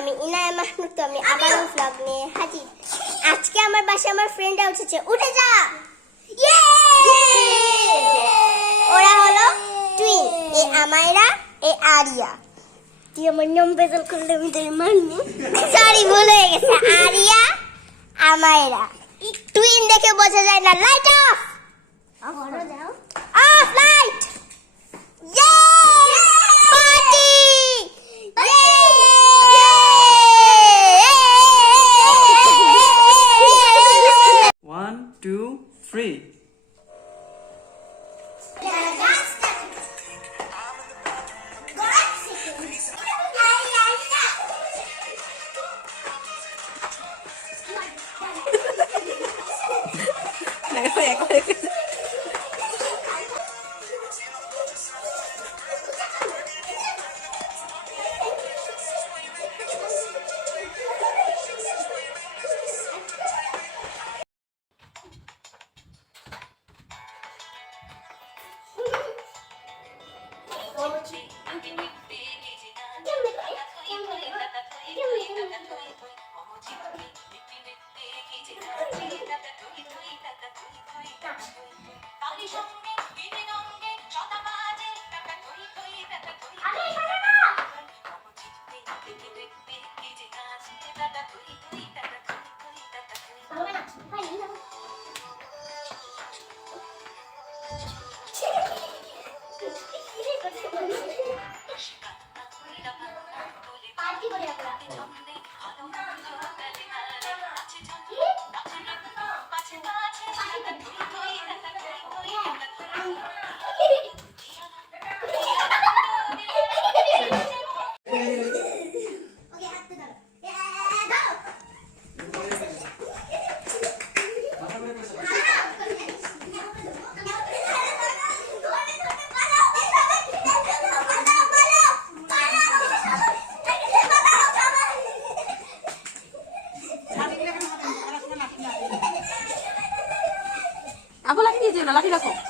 আমি ইনায়া মাহমুদ, তো আমি আবারও ভ্লগ নিয়ে হাজির। আজকে আমার বাসায় আমার ফ্রেন্ডরা উঠেছে। উঠে যা। ওরা হলো টুইন, এ আমায়রা, এ আরিয়া। তুই আমার নাম বেদল করলে আমি তোর মানবো। সরি, ভুল হয়ে গেছে। আরিয়া, আমায়রা। টুইন দেখে বোঝা যায় না। Light off. Of light. One, two, three. Aku lagi di sini, lagi aku.